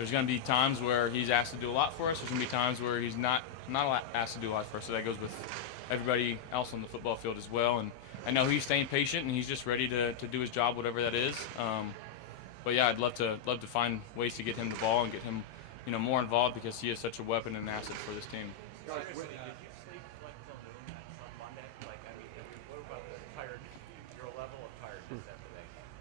there's going to be times where he's asked to do a lot for us. There's going to be times where he's not asked to do a lot for us. So that goes with everybody else on the football field as well. And I know he's staying patient and he's just ready to do his job, whatever that is. But yeah, I'd love to find ways to get him the ball and get him, more involved because he is such a weapon and an asset for this team.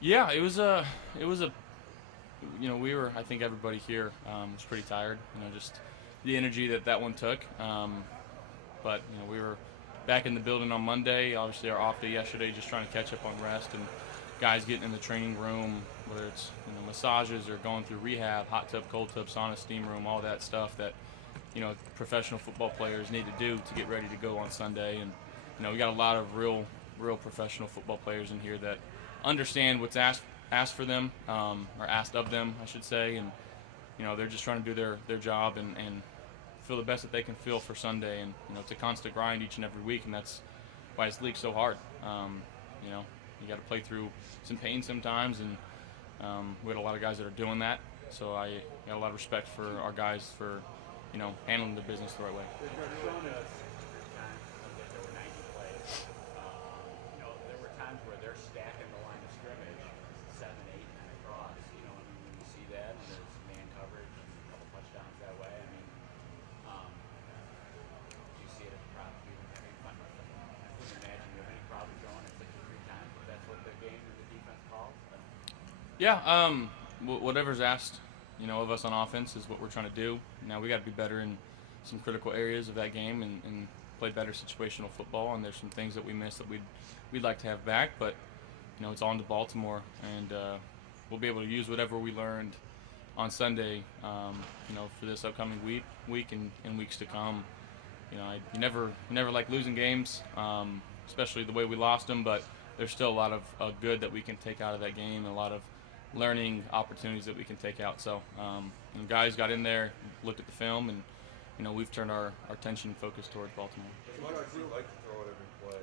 Yeah, it was a, I think everybody here was pretty tired, just the energy that one took. But, we were back in the building on Monday, obviously our off day yesterday, just trying to catch up on rest and guys getting in the training room, whether it's, massages or going through rehab, hot tub, cold tub, sauna, steam room, all that stuff that, professional football players need to do to get ready to go on Sunday. And, we got a lot of real professional football players in here that understand what's asked for them, or asked of them, I should say, and they're just trying to do their job and feel the best that they can feel for Sunday. And it's a constant grind each and every week, and that's why this league's so hard. You got to play through some pain sometimes, and we had a lot of guys that are doing that. So I got a lot of respect for our guys for handling the business the right way. Yeah, whatever's asked, of us on offense is what we're trying to do. Now we got to be better in some critical areas of that game and play better situational football. And there's some things that we missed that we'd like to have back. But it's on to Baltimore, and we'll be able to use whatever we learned on Sunday, for this upcoming week and weeks to come. You never like losing games, especially the way we lost them. But there's still a lot of good that we can take out of that game, a lot of learning opportunities that we can take out. So guys got in there, looked at the film, and we've turned our attention and focus towards Baltimore. So much as you like to throw it every play,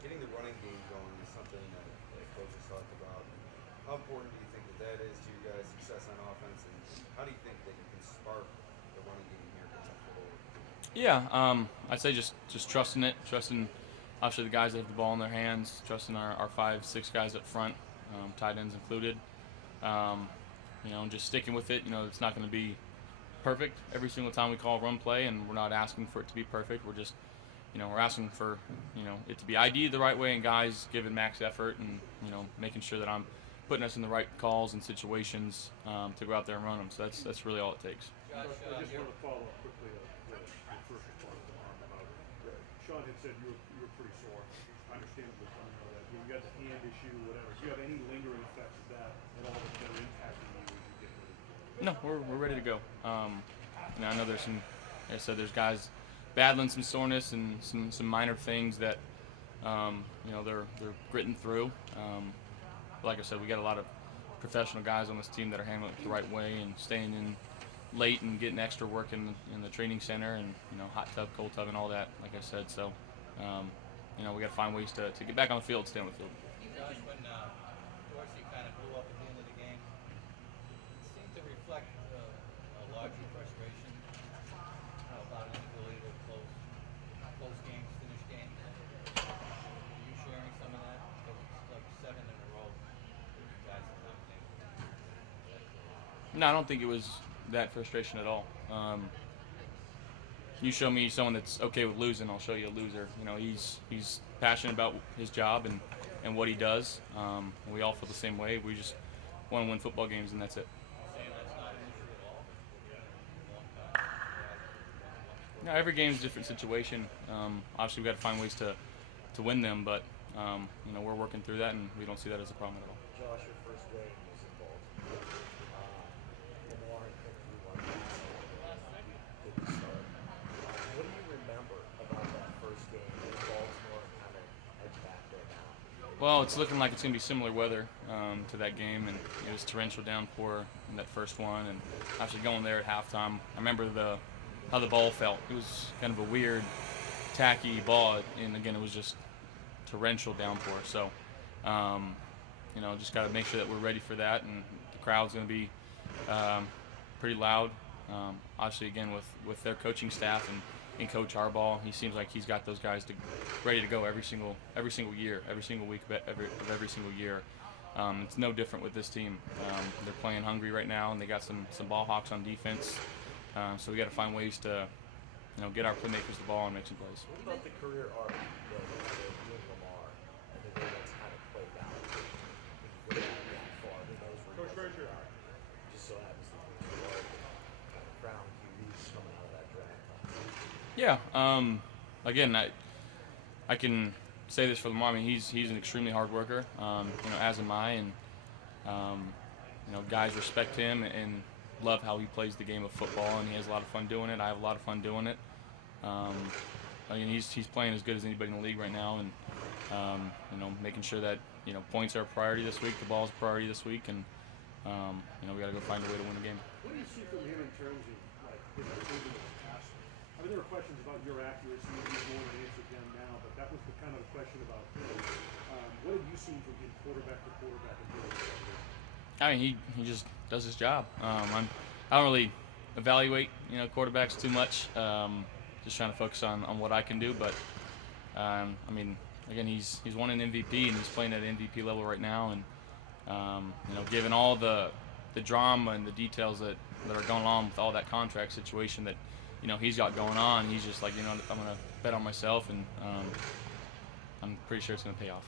getting the running game going is something that coaches talked about. How important do you think that is to you guys' success on offense, and how do you think that you can spark the running game here going forward? Yeah, I'd say just trusting it, trusting obviously the guys that have the ball in their hands, trusting our 5-6 guys up front, tight ends included. Just sticking with it. It's not going to be perfect every single time we call a run play, and we're not asking for it to be perfect. We're just, we're asking for, it to be ID'd the right way and guys giving max effort and, making sure that I'm putting us in the right calls and situations to go out there and run them. So that's really all it takes. Josh, I just want to follow up quickly on the first part of the arm about Sean had said you were pretty sore. Understandably coming out of that. You got the hand issue, whatever. Do you have any lingering effects of that at all that are impacting you as you get ready? No, we're ready to go. I know there's some, like I said, there's guys battling some soreness and some minor things that they're gritting through. Like I said, we got a lot of professional guys on this team that are handling it the right way and staying in late and getting extra work in the training center and hot tub, cold tub, and all that. Like I said, so we got to find ways to get back on the field, stay on the field. Josh, when Dorsey kind of blew up at the end of the game, it seemed to reflect a larger frustration about inability to close games, finish games. Are you sharing some of that? Because it's like 7 in a row that you guys have not been able to. No, I don't think it was that frustration at all. You show me someone that's okay with losing, I'll show you a loser. He's passionate about his job and what he does. And we all feel the same way. We just want to win football games, and that's it. Saying that's not an issue at all. No, every game is a different situation. Obviously, we got to find ways to win them, but we're working through that, and we don't see that as a problem at all. Josh, your first game was in Baltimore. Lamar and picked you one didn't start. What do you remember about that first game in Baltimore and kind of head back there now? Well, it's looking like it's going to be similar weather to that game, and it was torrential downpour in that first one, and actually going there at halftime, I remember how the ball felt. It was kind of a weird, tacky ball, and again, it was just torrential downpour. So, just got to make sure that we're ready for that, and the crowd's going to be pretty loud. Obviously, again, with their coaching staff and Coach Harbaugh, he seems like he's got those guys ready to go every single year, every single week of every single year. It's no different with this team. They're playing hungry right now, and they got some ball hawks on defense. So we got to find ways to, get our playmakers the ball and make some plays. What about the career arc of you and Lamar and the way that's kind of played out? If you go back that far, who knows where you guys are? Just so happens to be two of kind of crown QBs coming out of that draft class. Yeah. Again, I can say this for Lamar. I mean, he's an extremely hard worker. As am I, and guys respect him and love how he plays the game of football, and he has a lot of fun doing it. I have a lot of fun doing it. He's playing as good as anybody in the league right now, and making sure that points are a priority this week, the ball's a priority this week, and we got to go find a way to win the game. What do you see from him in terms of his improvement in the past? I mean, there were questions about your accuracy, and he's more than answered them now, but that was the kind of question about him. What have you seen from him quarterback to quarterback? I mean, he just does his job. I don't really evaluate quarterbacks too much. Just trying to focus on what I can do. But again, he's won an MVP and he's playing at MVP level right now. And given all the drama and the details that are going on with all that contract situation that he's got going on, he's just like, I'm gonna bet on myself, and I'm pretty sure it's gonna pay off.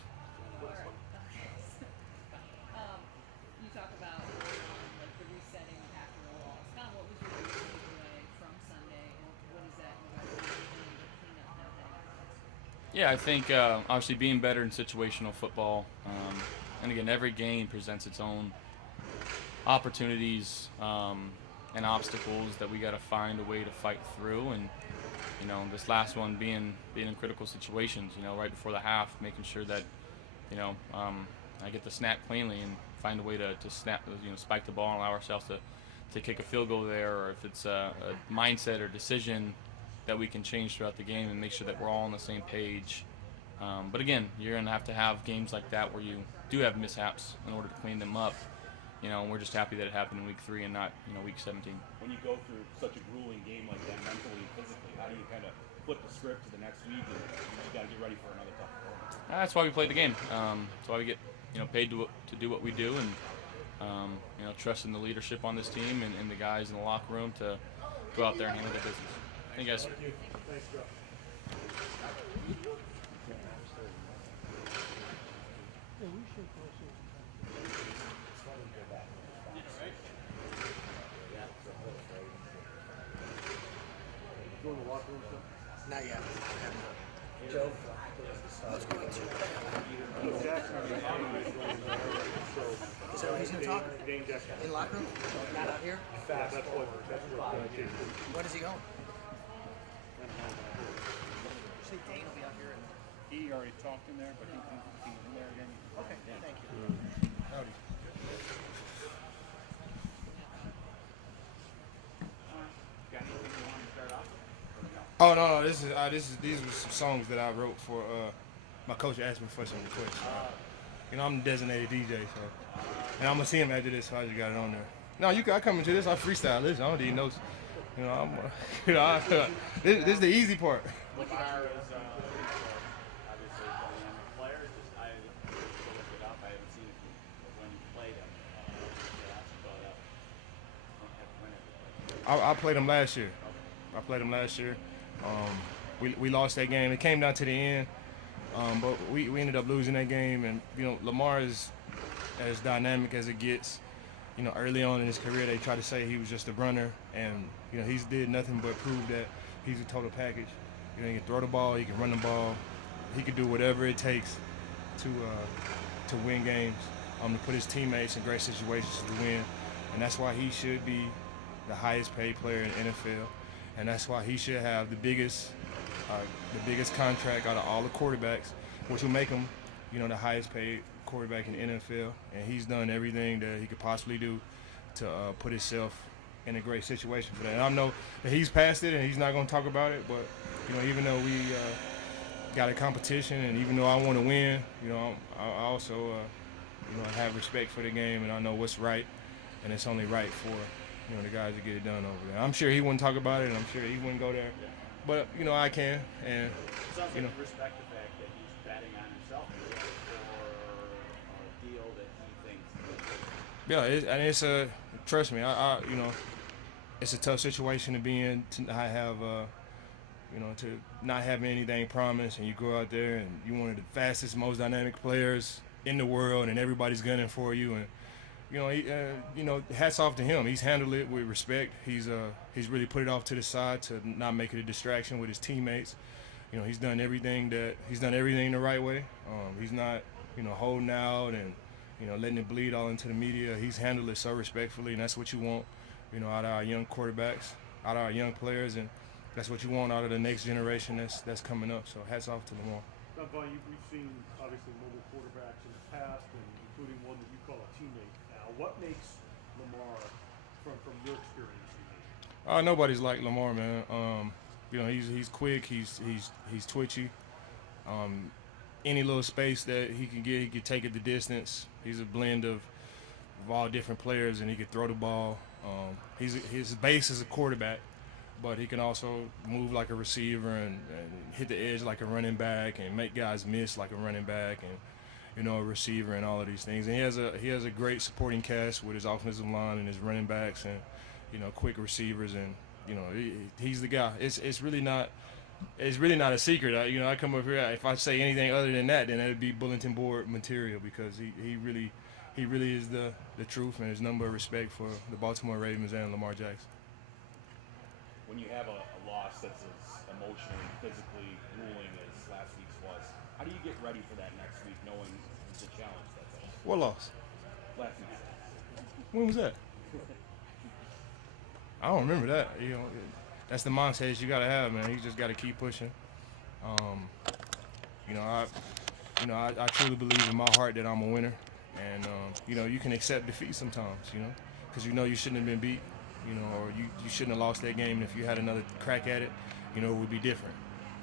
You talk about the resetting after the loss. Kind of what was your biggest takeaway from Sunday, and what is that you guys are doing to clean up that day? Yeah, I think obviously being better in situational football, and again, every game presents its own opportunities and obstacles that we got to find a way to fight through. And this last one being in critical situations, right before the half, making sure that I get the snap cleanly and find a way to snap, spike the ball and allow ourselves to kick a field goal there, or if it's a mindset or decision that we can change throughout the game and make sure that we're all on the same page. But again, you're going to have games like that where you do have mishaps in order to clean them up. And we're just happy that it happened in week 3 and not week 17. When you go through such a grueling game like that, mentally and physically, how do you kind of flip the script to the next week, and you got to get ready for another tough performance? That's why we play the game. That's why we get paid to do what we do, and trust in the leadership on this team and the guys in the locker room to go out there and handle their business. Thank you guys. Thanks, Joe. Going to the locker room stuff? Not yet. Joe, What's going to? Jackson is going so Is that what he's going to talk? Dane Jackson. In the locker room? Not out here? Yeah, that's what Jason. When is he going? Say Dane will be out here. He already talked in there, but he can be in there again. Okay, thank you. Howdy. Got anything you want to start off? Oh no, these were some songs that I wrote for my coach asked me for some requests. I'm the designated DJ, so and I'm gonna see him after this, so I just got it on there. No, I come into this, I freestyle. Listen, I don't need notes. This is the easy part. Lamar is obviously a dynamic player. I looked it up. I haven't seen it when you played him. I played him last year. We lost that game. It came down to the end, but we ended up losing that game. And Lamar is as dynamic as it gets. Early on in his career, they tried to say he was just a runner, and he's did nothing but prove that he's a total package. He can throw the ball, he can run the ball, he can do whatever it takes to win games, to put his teammates in great situations to win, and that's why he should be the highest paid player in the NFL, and that's why he should have the biggest contract out of all the quarterbacks, which will make him, the highest paid quarterback in the NFL, and he's done everything that he could possibly do to put himself in a great situation for that. And I know that he's past it and he's not going to talk about it, but even though we got a competition and even though I want to win, I also have respect for the game and I know what's right, and it's only right for the guys to get it done over there. I'm sure he wouldn't talk about it, and I'm sure he wouldn't go there, but I can. And It sounds like you respect the fact that he's betting on himself for a deal that he thinks. Yeah, and trust me, it's a tough situation to be in, to not have to not have anything promised, and you go out there and you're one of the fastest, most dynamic players in the world, and everybody's gunning for you. And hats off to him. He's handled it with respect. He's really put it off to the side to not make it a distraction with his teammates. He's done everything the right way. He's not holding out and letting it bleed all into the media. He's handled it so respectfully, and that's what you want out of our young quarterbacks, out of our young players, and that's what you want out of the next generation that's coming up. So hats off to Lamar. Now, Vaughn, we've seen obviously mobile quarterbacks in the past, and including one that you call a teammate now. What makes Lamar, from your experience, unique? Nobody's like Lamar, man. He's quick. He's twitchy. Any little space that he can get, he can take it the distance. He's a blend of all different players, and he can throw the ball. His base is a quarterback, but he can also move like a receiver and hit the edge like a running back and make guys miss like a running back and a receiver and all of these things. And he has a great supporting cast with his offensive line and his running backs and quick receivers, and he's the guy. It's really not a secret. I come up here, if I say anything other than that, then it'd be bulletin board material, because he really is the truth, and there's a number of respect for the Baltimore Ravens and Lamar Jackson. When you have a loss that's as emotionally, physically grueling as last week's was, how do you get ready for that next week, knowing it's a challenge that's all? What loss? Last week. When was that? I don't remember that. That's the mindset you gotta have, man. You just gotta keep pushing. I truly believe in my heart that I'm a winner, and you can accept defeat sometimes, because you shouldn't have been beat, or you shouldn't have lost that game. And if you had another crack at it, it would be different.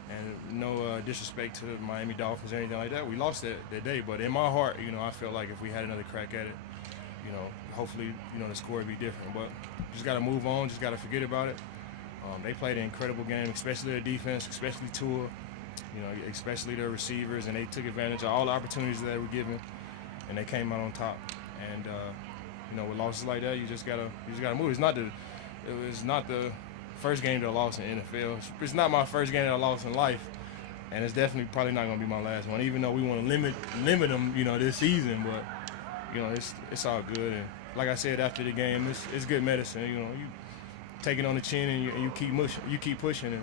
And no disrespect to the Miami Dolphins or anything like that. We lost that day, but in my heart, I felt like if we had another crack at it, hopefully, the score would be different. But just got to move on, just got to forget about it. They played an incredible game, especially their defense, especially Tua, especially their receivers, and they took advantage of all the opportunities that they were given, and they came out on top. And with losses like that, you just gotta move. It's not the first game that I lost in the NFL. It's not my first game that I lost in life, and it's definitely probably not gonna be my last one. Even though we want to limit them, this season, but it's all good. And like I said after the game, it's good medicine. You take it on the chin and you keep pushing, and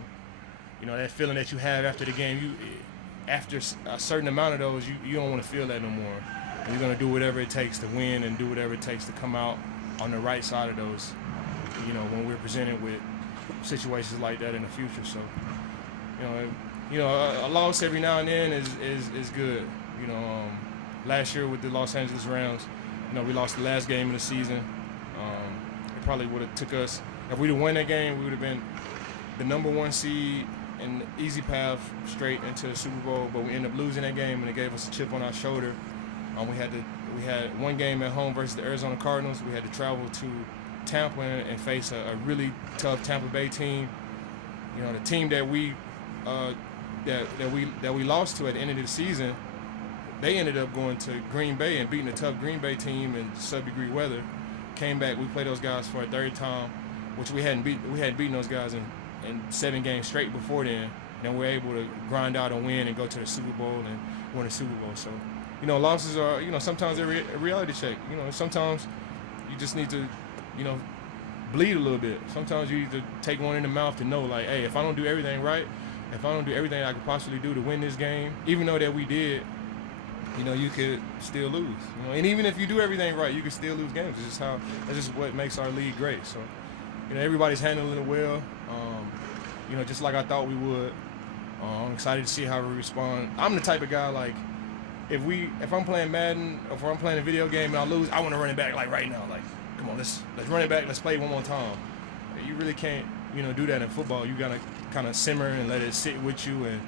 that feeling that you have after the game, after a certain amount of those, you don't want to feel that no more. And you're gonna do whatever it takes to win and do whatever it takes to come out on the right side of those. When we're presented with situations like that in the future. So a loss every now and then is good. Last year with the Los Angeles Rams, we lost the last game of the season. It probably would have took us. If we'd have won that game, we would have been the number one seed and easy path straight into the Super Bowl. But we ended up losing that game, and it gave us a chip on our shoulder. We had one game at home versus the Arizona Cardinals. We had to travel to Tampa and face a really tough Tampa Bay team. The team that we lost to at the end of the season, they ended up going to Green Bay and beating a tough Green Bay team in sub-degree weather. Came back, we played those guys for a third time, which we hadn't beaten those guys in 7 games straight before then. And we were able to grind out a win and go to the Super Bowl and win the Super Bowl. So, losses are, sometimes they're a reality check. Sometimes you just need to, bleed a little bit. Sometimes you need to take one in the mouth to know, like, hey, if I don't do everything right, if I don't do everything I could possibly do to win this game, even though that we did, you could still lose. And even if you do everything right, you can still lose games. That's just what makes our league great. So, everybody's handling it well. Just like I thought we would. I'm excited to see how we respond. I'm the type of guy, like, if I'm playing Madden or if I'm playing a video game and I lose, I want to run it back like right now. Like, come on, let's run it back. Let's play one more time. You really can't, do that in football. You gotta kind of simmer and let it sit with you, and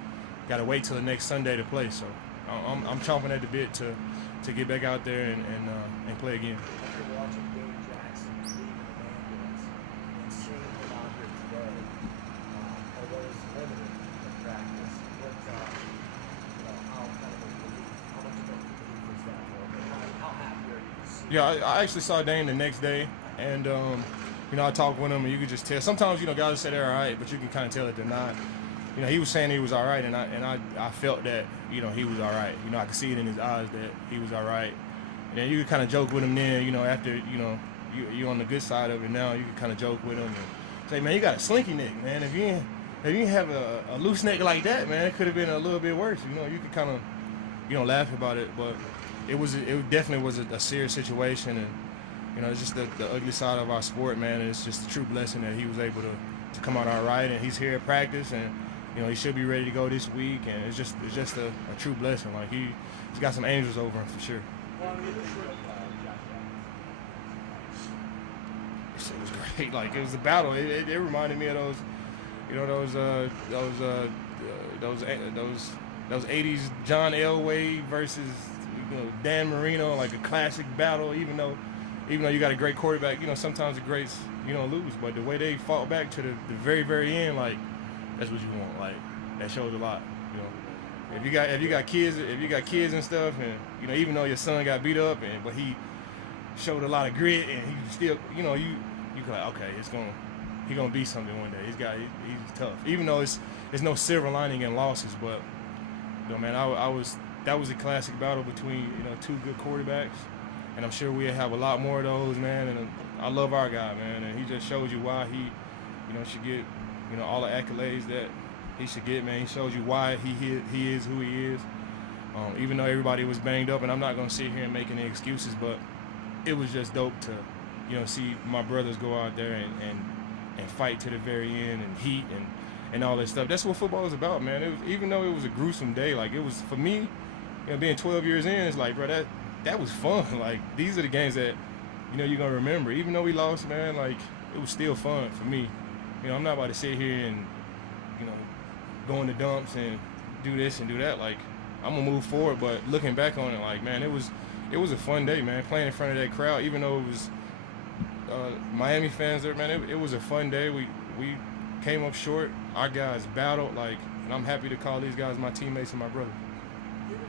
gotta wait till the next Sunday to play. So I'm chomping at the bit to get back out there and play again. After watching Dave Jackson Yeah, I actually saw Dane the next day, and I talked with him, and you could just tell. Sometimes guys say they're all right, but you can kind of tell that they're not. He was saying he was all right, and I felt that he was all right. I could see it in his eyes that he was all right. And then you could kind of joke with him then, after you're on the good side of it now. You could kind of joke with him and say, man, you got a slinky neck, man. If you didn't have a loose neck like that, man, it could have been a little bit worse. You could kind of laugh about it, but it definitely was a serious situation, and it's just the ugly side of our sport, man. And it's just a true blessing that he was able to come out all right, and he's here at practice, and he should be ready to go this week, and it's just a true blessing. Like he's got some angels over him for sure. It was great. Like it was a battle. It reminded me of those 80s John Elway versus Dan Marino, like a classic battle. Even though you got a great quarterback, sometimes the greats lose. But the way they fought back to the very, very end, like that's what you want. Like that shows a lot. If you got kids and stuff, and even though your son got beat up, but he showed a lot of grit, and he still you can like, okay, he's gonna be something one day. He's tough. Even though it's no silver lining in losses, but man, that was a classic battle between two good quarterbacks, and I'm sure we'll have a lot more of those, man. And I love our guy, man, and he just shows you why he should get all the accolades that he should get, man. He shows you why he is who he is. Even though everybody was banged up, and I'm not gonna sit here and make any excuses, but it was just dope to see my brothers go out there and fight to the very end, and heat and all that stuff. That's what football is about, man. Even though it was a gruesome day, like it was for me, being 12 years in, it's like, bro, that was fun. Like these are the games that you're gonna remember. Even though we lost, man, like it was still fun for me. I'm not about to sit here and go in the dumps and do this and do that. Like I'm gonna move forward, but looking back on it, like, man, it was a fun day, man. Playing in front of that crowd, even though it was Miami fans there, man. It was a fun day. We came up short. Our guys battled, like, and I'm happy to call these guys my teammates and my brothers. Given